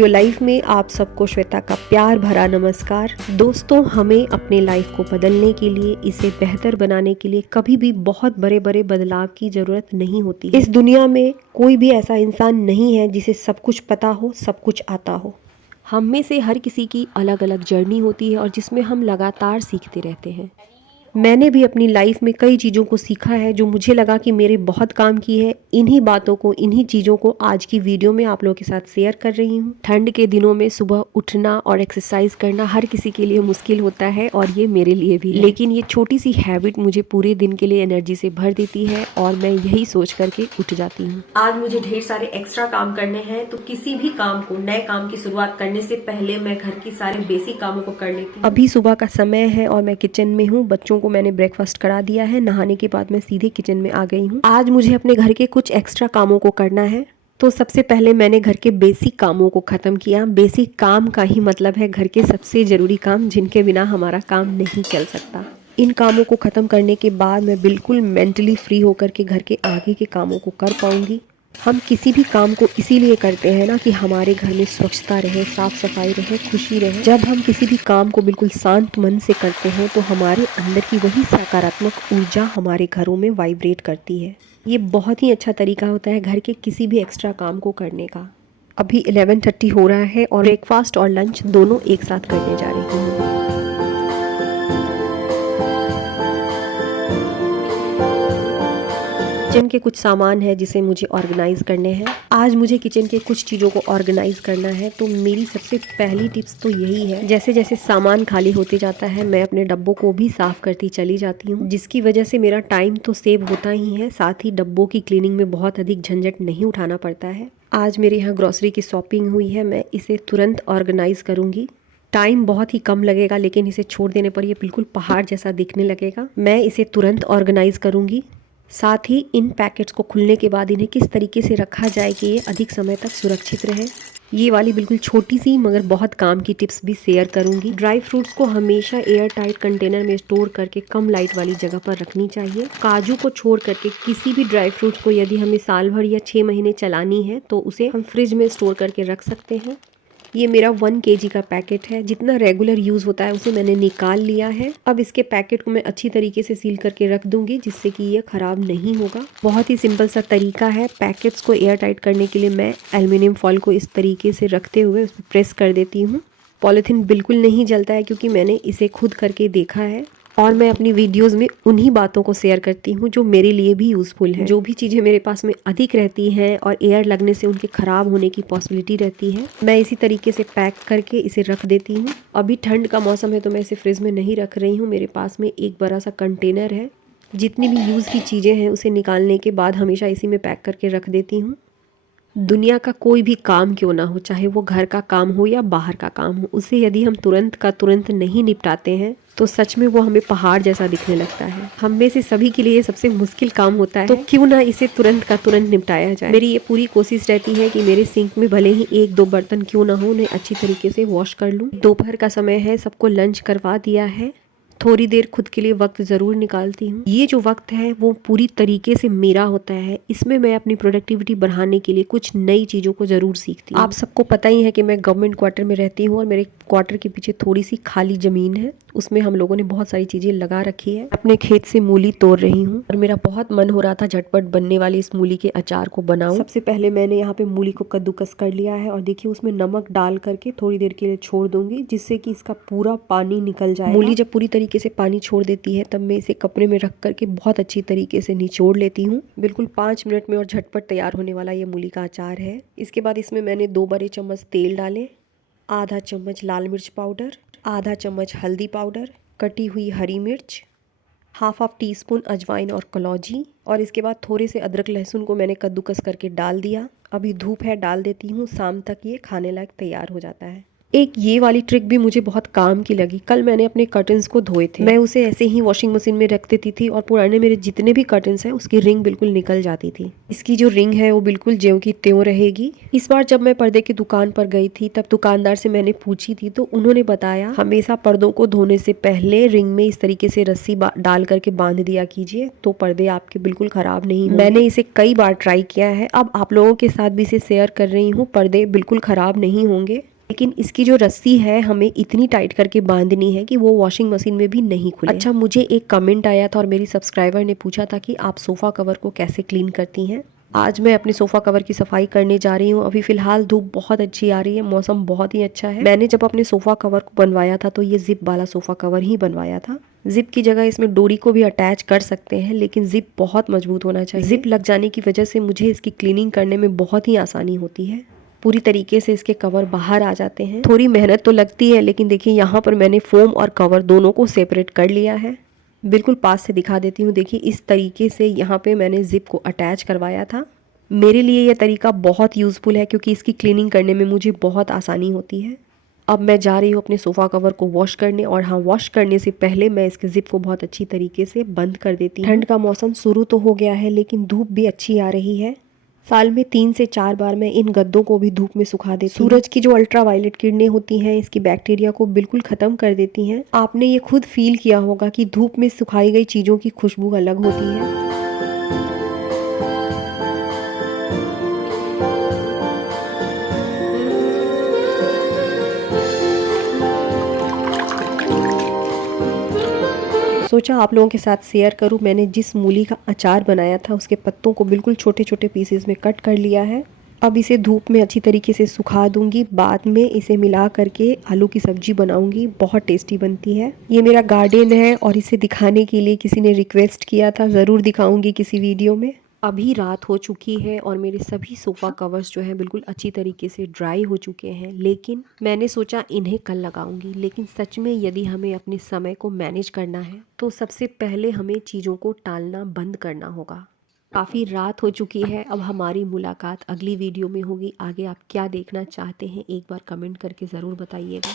Your life में आप सबको श्वेता का प्यार भरा नमस्कार। दोस्तों, हमें अपने लाइफ को बदलने के लिए, इसे बेहतर बनाने के लिए कभी भी बहुत बड़े बड़े बदलाव की जरूरत नहीं होती। इस दुनिया में कोई भी ऐसा इंसान नहीं है जिसे सब कुछ पता हो, सब कुछ आता हो। हम में से हर किसी की अलग अलग जर्नी होती है और जिसमें हम लगातार सीखते रहते हैं। मैंने भी अपनी लाइफ में कई चीज़ों को सीखा है जो मुझे लगा कि मेरे बहुत काम की है। इन्हीं बातों को, इन्हीं चीज़ों को आज की वीडियो में आप लोगों के साथ शेयर कर रही हूँ। ठंड के दिनों में सुबह उठना और एक्सरसाइज करना हर किसी के लिए मुश्किल होता है और ये मेरे लिए भी, लेकिन ये छोटी सी हैबिट मुझे पूरे दिन के लिए एनर्जी से भर देती है और मैं यही सोच करके उठ जाती हूँ। आज मुझे ढेर सारे एक्स्ट्रा काम करने हैं, तो किसी भी काम को, नए काम की शुरुआत करने से पहले मैं घर की सारे बेसिक कामों को कर लेती हूँ। अभी सुबह का समय है और मैं किचन में हूँ। बच्चों को मैंने ब्रेकफास्ट करा दिया है। नहाने के बाद मैं सीधे किचन में आ गई हूँ। आज मुझे अपने घर के कुछ एक्स्ट्रा कामों को करना है। तो सबसे पहले मैंने घर के बेसिक कामों को खत्म किया। बेसिक काम का ही मतलब है घर के सबसे जरूरी काम, जिनके बिना हमारा काम नहीं चल सकता। इन कामों को खत्म करने के बाद मैं बिल्कुल मेंटली फ्री होकर के घर के आगे के कामों को कर पाऊंगी। हम किसी भी काम को इसीलिए करते हैं ना कि हमारे घर में स्वच्छता रहे, साफ सफाई रहे, खुशी रहे। जब हम किसी भी काम को बिल्कुल शांत मन से करते हैं तो हमारे अंदर की वही सकारात्मक ऊर्जा हमारे घरों में वाइब्रेट करती है। ये बहुत ही अच्छा तरीका होता है घर के किसी भी एक्स्ट्रा काम को करने का। अभी 11:30 हो रहा है और ब्रेकफास्ट और लंच दोनों एक साथ करने जा रही हूँ। किचन के कुछ सामान है जिसे मुझे ऑर्गेनाइज करने हैं। आज मुझे किचन के कुछ चीज़ों को ऑर्गेनाइज करना है, तो मेरी सबसे पहली टिप्स तो यही है, जैसे जैसे सामान खाली होते जाता है मैं अपने डब्बों को भी साफ करती चली जाती हूँ, जिसकी वजह से मेरा टाइम तो सेव होता ही है, साथ ही डब्बों की क्लीनिंग में बहुत अधिक झंझट नहीं उठाना पड़ता है। आज मेरे यहाँ ग्रॉसरी की शॉपिंग हुई है, मैं इसे तुरंत ऑर्गेनाइज करूँगी। टाइम बहुत ही कम लगेगा, लेकिन इसे छोड़ देने पर यह बिल्कुल पहाड़ जैसा दिखने लगेगा। मैं इसे तुरंत ऑर्गेनाइज करूँगी। साथ ही इन पैकेट्स को खुलने के बाद इन्हें किस तरीके से रखा जाए कि ये अधिक समय तक सुरक्षित रहे, ये वाली बिल्कुल छोटी सी मगर बहुत काम की टिप्स भी शेयर करूंगी। ड्राई फ्रूट्स को हमेशा एयर टाइट कंटेनर में स्टोर करके कम लाइट वाली जगह पर रखनी चाहिए। काजू को छोड़ करके किसी भी ड्राई फ्रूट्स को यदि हमें साल भर या 6 महीने चलानी है तो उसे हम फ्रिज में स्टोर करके रख सकते हैं। ये मेरा 1 kg का पैकेट है, जितना रेगुलर यूज़ होता है उसे मैंने निकाल लिया है। अब इसके पैकेट को मैं अच्छी तरीके से सील करके रख दूंगी, जिससे कि ये ख़राब नहीं होगा। बहुत ही सिंपल सा तरीका है। पैकेट्स को एयर टाइट करने के लिए मैं एल्युमिनियम फॉइल को इस तरीके से रखते हुए उस पर प्रेस कर देती हूँ। पॉलीथीन बिल्कुल नहीं जलता है, क्योंकि मैंने इसे खुद करके देखा है और मैं अपनी वीडियोस में उन्हीं बातों को शेयर करती हूँ जो मेरे लिए भी यूज़फुल है। जो भी चीज़ें मेरे पास में अधिक रहती हैं और एयर लगने से उनके ख़राब होने की पॉसिबिलिटी रहती है, मैं इसी तरीके से पैक करके इसे रख देती हूँ। अभी ठंड का मौसम है तो मैं इसे फ्रिज में नहीं रख रही हूँ। मेरे पास में एक बड़ा सा कंटेनर है। जितनी भी यूज़ की चीज़ें हैं उसे निकालने के बाद हमेशा इसी में पैक करके रख देती हूँ। दुनिया का कोई भी काम क्यों ना हो, चाहे वो घर का काम हो या बाहर का काम हो, उसे यदि हम तुरंत का तुरंत नहीं निपटाते हैं तो सच में वो हमें पहाड़ जैसा दिखने लगता है। हम में से सभी के लिए ये सबसे मुश्किल काम होता है, तो क्यों ना इसे तुरंत का तुरंत निपटाया जाए। मेरी ये पूरी कोशिश रहती है कि मेरे सिंक में भले ही 1-2 बर्तन क्यों ना हो, उन्हें अच्छी तरीके से वॉश कर लूँ। दोपहर का समय है, सबको लंच करवा दिया है। थोड़ी देर खुद के लिए वक्त ज़रूर निकालती हूँ। ये जो वक्त है वो पूरी तरीके से मेरा होता है। इसमें मैं अपनी प्रोडक्टिविटी बढ़ाने के लिए कुछ नई चीज़ों को ज़रूर सीखती हूँ। आप सबको पता ही है कि मैं गवर्नमेंट क्वार्टर में रहती हूँ और मेरे क्वार्टर के पीछे थोड़ी सी खाली ज़मीन है, उसमें हम लोगों ने बहुत सारी चीज़ें लगा रखी है। अपने खेत से मूली तोड़ रही हूँ और मेरा बहुत मन हो रहा था झटपट बनने वाली इस मूली के अचार को बनाऊं। सबसे पहले मैंने यहाँ पे मूली को कद्दूकस कर लिया है और देखिए उसमें नमक डाल करके थोड़ी देर के लिए छोड़ दूंगी, जिससे कि इसका पूरा पानी निकल जाए। मूली जब पूरी तरीके से पानी छोड़ देती है तब मैं इसे कपड़े में रख करके बहुत अच्छी तरीके से निचोड़ लेती हूँ। बिल्कुल 5 मिनट में और झटपट तैयार होने वाला ये मूली का अचार है। इसके बाद इसमें मैंने 2 बड़े चम्मच तेल डाले, आधा चम्मच लाल मिर्च पाउडर, आधा चम्मच हल्दी पाउडर, कटी हुई हरी मिर्च, हाफ टी स्पून अजवाइन और कलौजी, और इसके बाद थोड़े से अदरक लहसुन को मैंने कद्दूकस करके डाल दिया। अभी धूप है, डाल देती हूँ। शाम तक ये खाने लायक तैयार हो जाता है। एक ये वाली ट्रिक भी मुझे बहुत काम की लगी। कल मैंने अपने कर्टन्स को धोए थे, मैं उसे ऐसे ही वॉशिंग मशीन में रख देती थी और पुराने मेरे जितने भी कर्टन्स हैं उसकी रिंग बिल्कुल निकल जाती थी। इसकी जो रिंग है वो बिल्कुल ज्यों की त्यों रहेगी। इस बार जब मैं पर्दे की दुकान पर गई थी तब दुकानदार से मैंने पूछी थी तो उन्होंने बताया हमेशा पर्दों को धोने से पहले रिंग में इस तरीके से रस्सी डाल करके बांध दिया कीजिए, तो पर्दे आपके बिल्कुल खराब नहीं होंगे। मैंने इसे कई बार ट्राई किया है, अब आप लोगों के साथ भी इसे शेयर कर रही हूँ। पर्दे बिल्कुल खराब नहीं होंगे, लेकिन इसकी जो रस्सी है हमें इतनी टाइट करके बांधनी है कि वो वॉशिंग मशीन में भी नहीं खुले। अच्छा, मुझे एक कमेंट आया था और मेरी सब्सक्राइबर ने पूछा था कि आप सोफ़ा कवर को कैसे क्लीन करती हैं। आज मैं अपने सोफ़ा कवर की सफाई करने जा रही हूँ। अभी फ़िलहाल धूप बहुत अच्छी आ रही है, मौसम बहुत ही अच्छा है। मैंने जब अपने सोफ़ा कवर को बनवाया था तो ये ज़िप वाला सोफ़ा कवर ही बनवाया था। ज़िप की जगह इसमें डोरी को भी अटैच कर सकते हैं, लेकिन ज़िप बहुत मजबूत होना चाहिए। ज़िप लग जाने की वजह से मुझे इसकी क्लीनिंग करने में बहुत ही आसानी होती है। पूरी तरीके से इसके कवर बाहर आ जाते हैं। थोड़ी मेहनत तो लगती है, लेकिन देखिए यहाँ पर मैंने फोम और कवर दोनों को सेपरेट कर लिया है। बिल्कुल पास से दिखा देती हूँ। देखिए इस तरीके से यहाँ पे मैंने जिप को अटैच करवाया था। मेरे लिए यह तरीका बहुत यूज़फुल है क्योंकि इसकी क्लीनिंग करने में मुझे बहुत आसानी होती है। अब मैं जा रही हूँ अपने सोफ़ा कवर को वॉश करने, और हाँ, वॉश करने से पहले मैं इसके ज़िप को बहुत अच्छी तरीके से बंद कर देती हूँ। ठंड का मौसम शुरू तो हो गया है, लेकिन धूप भी अच्छी आ रही है। साल में 3 से 4 बार मैं इन गद्दों को भी धूप में सुखा देती हूँ। सूरज की जो अल्ट्रावायलेट किरणें होती हैं इसकी बैक्टीरिया को बिल्कुल ख़त्म कर देती हैं। आपने ये खुद फील किया होगा कि धूप में सुखाई गई चीज़ों की खुशबू अलग होती है। सोचा आप लोगों के साथ शेयर करूं। मैंने जिस मूली का अचार बनाया था उसके पत्तों को बिल्कुल छोटे छोटे पीसेस में कट कर लिया है। अब इसे धूप में अच्छी तरीके से सुखा दूंगी। बाद में इसे मिला करके आलू की सब्जी बनाऊंगी, बहुत टेस्टी बनती है। ये मेरा गार्डन है और इसे दिखाने के लिए किसी ने रिक्वेस्ट किया था, ज़रूर दिखाऊंगी किसी वीडियो में। अभी रात हो चुकी है और मेरे सभी सोफ़ा कवर्स जो हैं बिल्कुल अच्छी तरीके से ड्राई हो चुके हैं, लेकिन मैंने सोचा इन्हें कल लगाऊंगी। लेकिन सच में यदि हमें अपने समय को मैनेज करना है तो सबसे पहले हमें चीज़ों को टालना बंद करना होगा। काफ़ी रात हो चुकी है, अब हमारी मुलाकात अगली वीडियो में होगी। आगे आप क्या देखना चाहते हैं एक बार कमेंट करके ज़रूर बताइएगा।